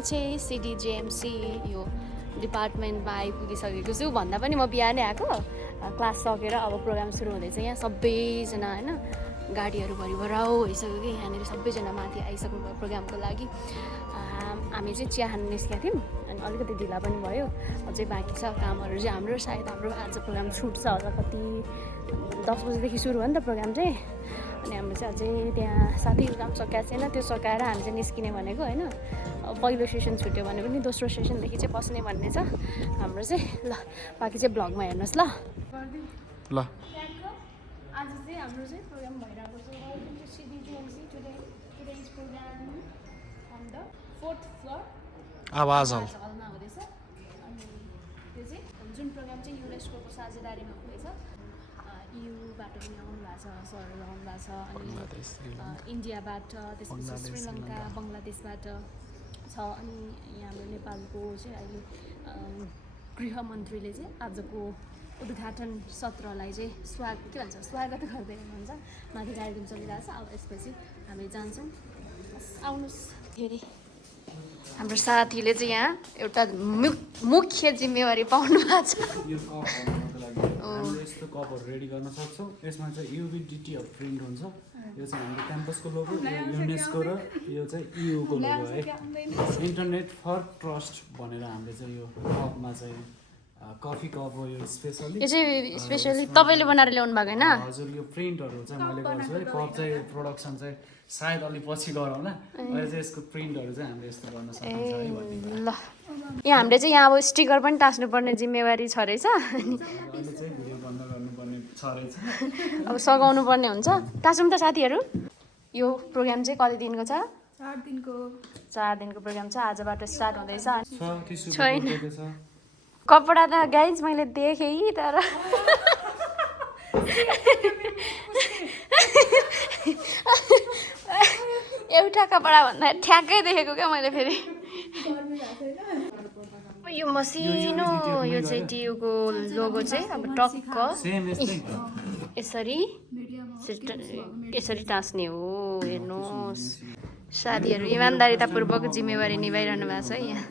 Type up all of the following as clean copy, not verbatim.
चाहिँ सिडिजेएमसी यो डिपार्टमेन्टमा आइपुगिसकेको छु भन्दा पनि म बिहानै आएको क्लास सकेर अब प्रोग्राम सुरु हुँदैछ यहाँ सबैजना होइन गाडीहरू भरिभराउ भइसक्यो कि यहाँनिर सबैजना माथि आइसक्नु भयो प्रोग्रामको लागि हामी चाहिँ चिया खान निस्केका थियौँ अनि अलिकति ढिला पनि भयो अझै बाँकी छ कामहरू चाहिँ हाम्रो सायद हाम्रो आज प्रोग्राम छुट्छ होला कति 10 बजीदेखि सुरु हो नि त प्रोग्राम चाहिँ अनि हाम्रो चाहिँ अझै त्यहाँ साथीको काम सकिएको छैन त्यो सकाएर हामी चाहिँ निस्किने भनेको होइन पहिलो सेसन छुट्यो भने पनि दोस्रो सेसनदेखि चाहिँ बस्ने भन्ने छ हाम्रो चाहिँ ल बाँकी चाहिँ भ्लगमा हेर्नुहोस् ल ल आज चाहिँ हाम्रो चाहिँ प्रोग्राम भइरहेको छ welcome to CDGMC today's program on the 4th floor आवाज हलमा हुँदैछ अनि त्यो चाहिँ जुन प्रोग्राम चाहिँ युनेस्कोको साझेदारीमा हुँदैछ युबाट पनि आउनु भएको छ सरहरू आउनु भएको छ अनि इन्डियाबाट त्यसपछि श्रीलङ्का बङ्गलादेशबाट छ अनि हाम्रो नेपालको चाहिँ अहिले गृहमन्त्रीले चाहिँ आजको उद्घाटन सत्रलाई चाहिँ स्वागत गर्दै हुनुहुन्छ माथि कार्यक्रम चलिरहेको छ अब यसपछि हामी जान्छौँ आउनुहोस् धेरै हाम्रो साथीले चाहिँ यहाँ एउटा मुख्य जिम्मेवारी पाउनु भएको छ हामीले यस्तो कपहरू रेडी गर्न सक्छौँ यसमा चाहिँ युबिडिटी अफ प्रिन्ट हुन्छ यो चाहिँ हाम्रो क्याम्पसको लोगो युनेस्को र यो चाहिँ इयुको लोगो है इन्टरनेट फर ट्रस्ट भनेर हामीले चाहिँ यो कपमा चाहिँ कफी कप हो यो स्पेसली यो चाहिँ स्पेसली तपाईँले बनाएर ल्याउनु भएको होइन हजुर यो प्रिन्टहरू चाहिँ मैले गर्छु है कप चाहिँ प्रोडक्सन चाहिँ सायद अलि पछि गरौँला अहिले चाहिँ यसको प्रिन्टहरू चाहिँ हामीले यस्तो गर्न सकिन्छ है भन्ने ल यहाँ हामीले चाहिँ यहाँ अब स्टिकर पनि टाँस्नुपर्ने जिम्मेवारी छ रहेछ अहिले चाहिँ भिडियो बन्द गर्नुपर्ने छ रहेछ अब सघाउनु पर्ने हुन्छ टाँसौँ त साथीहरू यो प्रोग्राम चाहिँ कति दिनको छ 4 दिनको प्रोग्राम छ आजबाट स्टार्ट हुँदैछ छैन कपडा त गाइज मैले देखेँ तर एउटा कपडा भन्दा ठ्याक्कै देखेको क्या मैले फेरि यो मसिनो यो चाहिँ टियुको लोगो चाहिँ अब टक्क यसरी टाँस्ने हो हेर्नुहोस् साथीहरू इमान्दारितापूर्वक जिम्मेवारी निभाइरहनु भएको छ यहाँ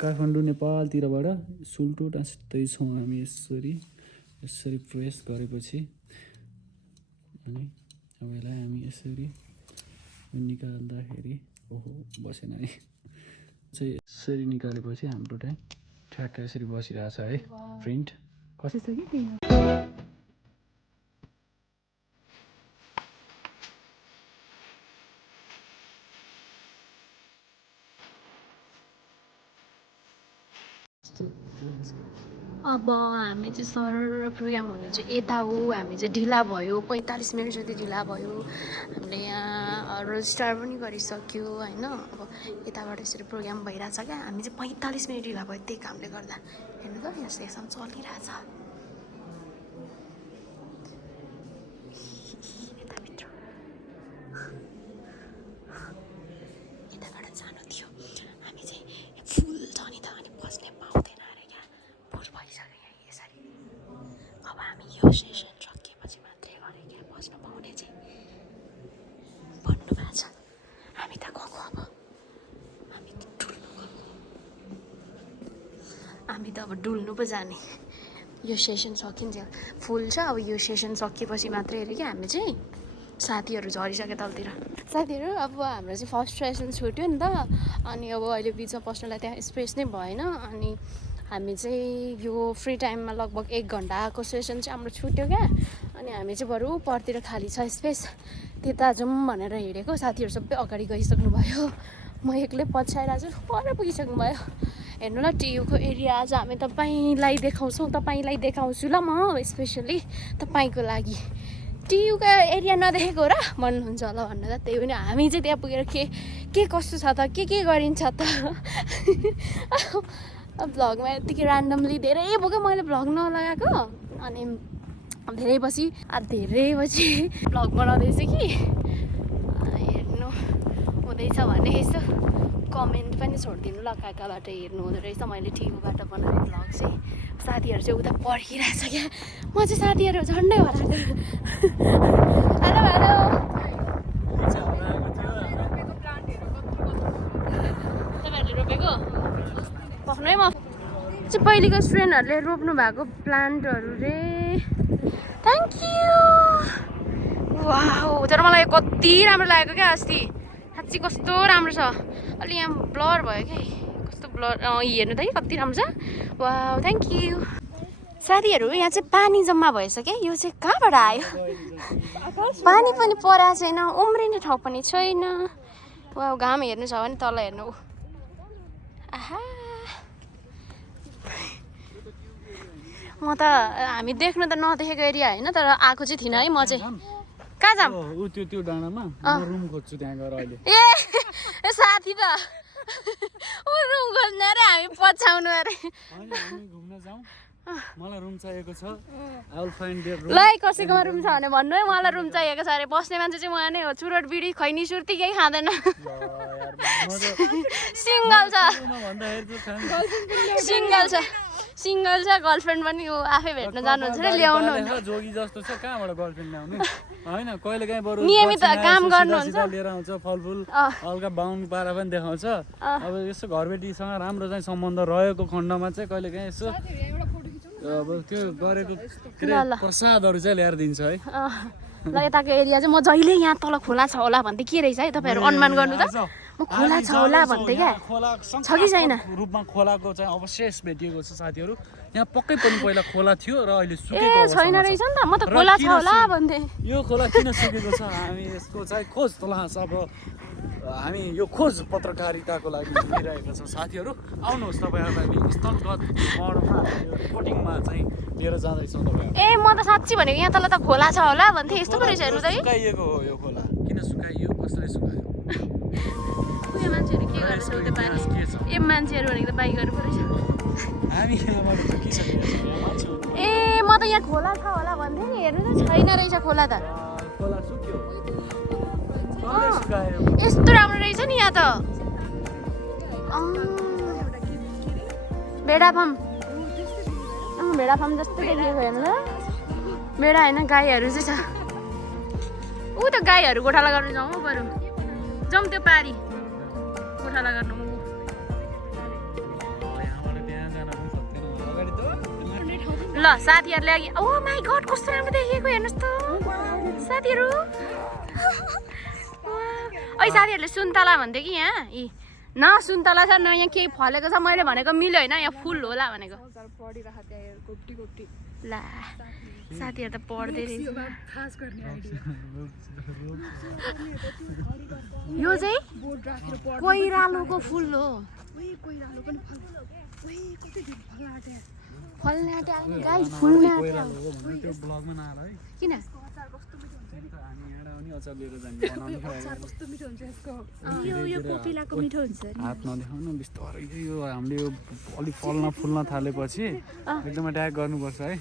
काठमाडौँ नेपालतिरबाट सुल्टो टाँस्दैछौँ हामी यसरी प्रेस गरेपछि अनि अब यसलाई हामी यसरी निकाल्दाखेरि ओहो बसेन है चाहिँ यसरी निकालेपछि हाम्रो चाहिँ ठ्याक्क यसरी बसिरहेछ है प्रिन्ट कति छ कि अब हामी चाहिँ सर प्रोग्राम हुनु चाहिँ यता हो हामी चाहिँ ढिला भयो 45 मिनट जति ढिला भयो हामीले यहाँ रजिस्टर पनि गरिसक्यो होइन अब यताबाट यसरी प्रोग्राम भइरहेछ क्या हामी चाहिँ 45 मिनट ढिला भयो त्यही कामले गर्दा हेर्नु त यहाँ सेसन चलिरहेछ यताभित्र यताबाट जानु थियो हामी चाहिँ फुल छ नि त अनि बस्ने पाउँदैन अरे क्या भुल भइसक्यो यहाँ यसरी अब हामी यो सेसन सकिएपछि मात्रै गरे क्या बस्नु पाउने चाहिँ भन्नु भएको छ हामी त गएको अब हामी त डुल्नु गएको हामी त अब डुल्नु पो जाने यो सेसन सकिन्छ फुल छ अब यो सेसन सकिएपछि मात्रै अरे क्या हामी चाहिँ साथीहरू झरिसक्यो तलतिर साथीहरू अब हाम्रो चाहिँ फर्स्ट सेसन छुट्यो नि त अनि अब अहिले बिचमा पस्नलाई त्यहाँ स्पेस नै भएन अनि हामी चाहिँ यो फ्री टाइममा लगभग 1 घन्टाको सेसन चाहिँ हाम्रो छुट्यो क्या अनि हामी चाहिँ बरु परतिर खाली छ स्पेस त्यता जाउँ भनेर हिँडेको साथीहरू सबै अगाडि गइसक्नु भयो म एक्लै पछाइरहेको छु पर पुगिसक्नु भयो हेर्नु ल टियुको एरिया आज हामी तपाईँलाई देखाउँछु ल म स्पेसली तपाईँको लागि टियुको एरिया नदेखेको र भन्नुहुन्छ होला भन्नु त त्यही पनि हामी चाहिँ त्यहाँ पुगेर के कस्तो छ त के गरिन्छ त भ्लगमा यतिकै ऱ्यान्डमली धेरै भयो क्या मैले भ्लग नलगाएको अनि धेरै पछि भ्लग बनाउँदैछु कि हेर्नु हुँदैछ भने यसो कमेन्ट पनि छोडिदिनु ल कहाँबाट हेर्नु हुँदो रहेछ मैले टियुबाट बनाएको भ्लग चाहिँ साथीहरू चाहिँ उता पर्खिरहेछ क्या म चाहिँ साथीहरू झन्डै होला हेलो पक्नु है म चाहिँ पहिलेको स्टुडेन्टहरूले रोप्नु भएको प्लान्टहरू रे थ्याङ्क यू वाउ तर मलाई कति राम्रो लागेको क्या अस्ति साँच्ची कस्तो राम्रो छ अलि यहाँ ब्लर भयो क्या कस्तो ब्लर हेर्नु त कति राम्रो छ वाउ थ्याङ्क यू साथीहरू यहाँ चाहिँ पानी जम्मा भएछ क्या यो चाहिँ कहाँबाट आयो पानी पनि परेको छैन उम्रिने ठाउँ पनि छैन वाउ घाम हेर्नु छ भने तल हेर्नु आहा म त हामी देख्नु त नदेखेको एरिया होइन तर आएको चाहिँ थिइनँ है म चाहिँ कहाँ जाम त्यो डाँडामा रुम खोज्छु त्यहाँ गएर अहिले ए साथी त ऊ रुम खोज्ने अरे हामी पछाउनु अरे घुम्न जाउँ मलाई रुम चाहिएको छ I will find there room ल कसैकोमा रुम छ भने भन्नु है मलाई रुम चाहिएको छ अरे बस्ने मान्छे चाहिँ उहाँ नै हो चुरोट बिडी खैनी सुर्ती केही खाँदैन सिङ्गल छ सिङ्गल छ गर्लफ्रेन्ड पनि ऊ आफै भेट्न जानुहुन्छ अरे ल्याउनु जोगी जस्तो छ कहाँबाट गर्लफ्रेन्ड ल्याउनु होइन कहिले काहीँ बरु नियमित काम गर्नुहुन्छ लिएर आउँछ फलफुल हल्का बाहुन पारा पनि देखाउँछ अब यसो घरबेटीसँग राम्रो चाहिँ सम्बन्ध रहेको खण्डमा चाहिँ कहिले काहीँ यसो अब त्यो गरेको प्रसादहरू चाहिँ ल्याएर दिन्छ है ल यताको एरिया चाहिँ म जहिले यहाँ तल खोला छ होला भन्दै के रहेछ है तपाईँहरू अनुमान गर्नु त म खोला छ होला भन्दै क्या छ कि छैन रूपमा खोलाको चाहिँ अवशेष भेटिएको छ साथीहरू यहाँ पक्कै पनि पहिला खोला थियो र अहिले सुकेको छैन रहेछ नि त म त खोला छ होला भन्दै यो खोला किन सुकेको छ हामी यसको चाहिँ खोज तलास अब हामी यो खोज पत्रकारिताको लागि हिँडिरहेका छौँ साथीहरू आउनुहोस् तपाईँहरूलाई हामी स्थलगत मोडमा रिपोर्टिङमा चाहिँ लिएर जाँदैछौँ तपाईँहरू ए म त साँच्ची भनेको यहाँ तल त खोला छ होला भन्थे यस्तो पो रहेछ हेर्नु त सुकाइएको हो यो खोला किन सुकाइयो कसले सुकायो उयो मान्छेहरू के गर्छ त्यो पानी ए मान्छेहरू भनेको त बाइक गर्नु परेछ हामी यहाँबाट सुकिसकेको छौँ ए म त यहाँ खोला छ होला भन्थे नि हेर्नु त छैन रहेछ खोला त खोला सुक्यो यस्तो राम्रो रहेछ नि यहाँ त भेडाफार्म भेडाफार्म जस्तो देखिएको हेर्नु ल भेडा होइन गाईहरू चाहिँ छ ऊ त गाईहरू गोठाला गर्नु जाउँ हौ बरु जाउँ त्यो पारी गोठाला गर्नु ल साथीहरूले अघि ओ माई गड कस्तो राम्रो देखेको हेर्नुहोस् त साथीहरू ओइ साथीहरूले सुन्तला भन्थ्यो कि यहाँ न सुन्तला छ न यहाँ केही फलेको छ मैले भनेको मिल्यो होइन यहाँ फुल होला भनेको ल साथीहरू त पढ्दै रहेछ यो चाहिँ कोइरालोको फुल हो फल्ने आँटे गाई फुल्ने किन हात नदेखाउनु बिस्तारै यो हामीले यो अलिक फल्न थालेपछि एकदम ट्याग गर्नुपर्छ है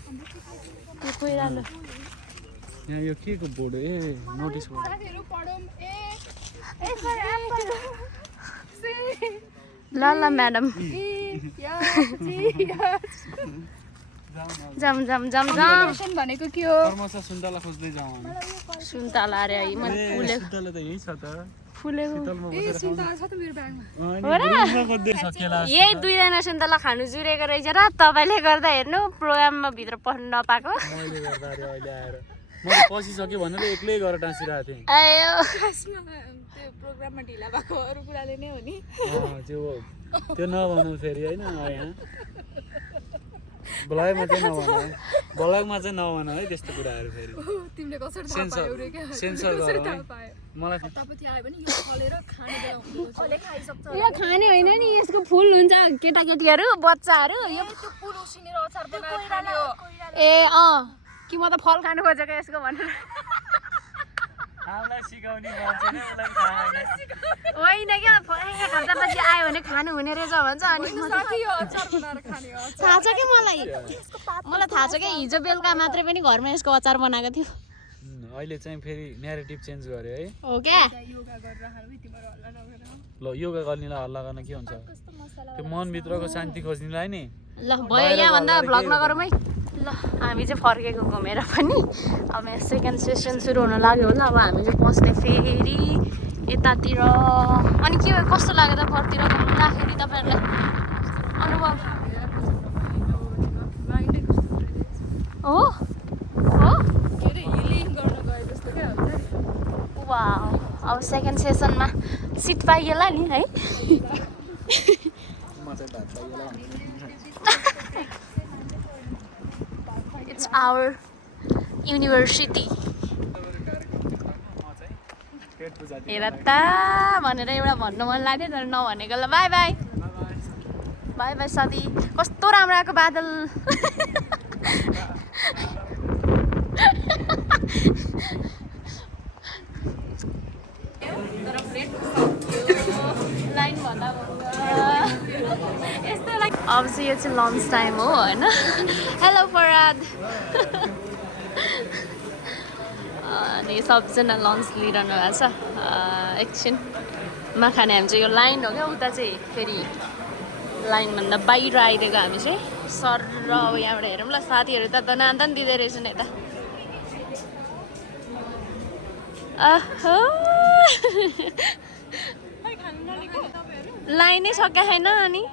यहाँ यो के को बोर्ड ए नोटिस बोर्ड ल ल म्याडम जाम जाम जाम जाम भनेको के हो कर्मसा सुन्तला खोज्दै जाउँ हामी सुन्तला अरे है मैले फुलेको सुन्तला त यही छ त फुलेको सुन्तला छ त मेरो ब्यागमा यही दुईजना सुन्तला खानु जुरेको रहेछ र तपाईँले गर्दा हेर्नु प्रोग्राममा भित्र पस्नु नपाएको मैले गर्दा अरे अहिले आएर मैले पसिसक्यो भनेर एक्लै गएर टाँसिरहेको थिएँ आयो खासमा त्यो प्रोग्राममा ढिला भएको अरू कुराले नै हो नि त्यो नभनौँ फेरि होइन यहाँ ब्लगमा चाहिँ नभन है त्यस्तो कुराहरू फेरि तिमीले कसरी थाहा पायौ रे के सेन्सर गर मलाई तपाईँ आयो भने यो फलेर खाने बेला हुँदै खाइसक्छ यो खाने होइन नि यसको फुल हुन्छ केटाकेटीहरू बच्चाहरू यो त्यो फुल उसिनेर अचार बनाएर खाने हो ए कि म त फल खानु खोजेको यसको भनेर हामीलाई सिकाउने मान्छे नै उसलाई थाहा होइन क्या खाँदापछि आयो भने खानु हुने रहेछ भन्छ अनि थाहा छ कि मलाई थाहा छ कि हिजो बेलुका मात्रै पनि घरमा यसको अचार बनाएको थियो अहिले चाहिँ फेरि न्यारेटिभ चेन्ज गर्यो है हो क्या ल योगा गर्नेलाई हल्ला गर्न के हुन्छ त्यो मनभित्रको शान्ति खोज्नेलाई नि ल भयो यहाँभन्दा भ्लग नगरौँ है ल हामी चाहिँ फर्केको घुमेर पनि अब यहाँ सेकेन्ड सेसन सुरु हुन लाग्यो होला अब हामी चाहिँ पस्ने फेरि यतातिर अनि के कस्तो लाग्यो त घरतिर घुम्दाखेरि तपाईँहरूलाई अनुभव सेसनमा सिट पाइएला नि है इट्स आवर युनिभर्सिटी हेर त भनेर एउटा भन्नु मन लाग्यो तर नभनेको ल बाई बाई बाई बाई साथी कस्तो राम्रो आएको बादल अब चाहिँ यो चाहिँ लन्च टाइम हो होइन हेलो फराद अनि सबजना लन्च लिइरहनु भएको छ एकछिनमा खाने हामी चाहिँ यो लाइन हो क्या उता चाहिँ फेरि लाइनभन्दा बाहिर आइदिएको हामी चाहिँ सर र अब यहाँबाट हेरौँ ल साथीहरू त दनादन दिँदै रहेछन् यता लाइनै सकेको छैन अनि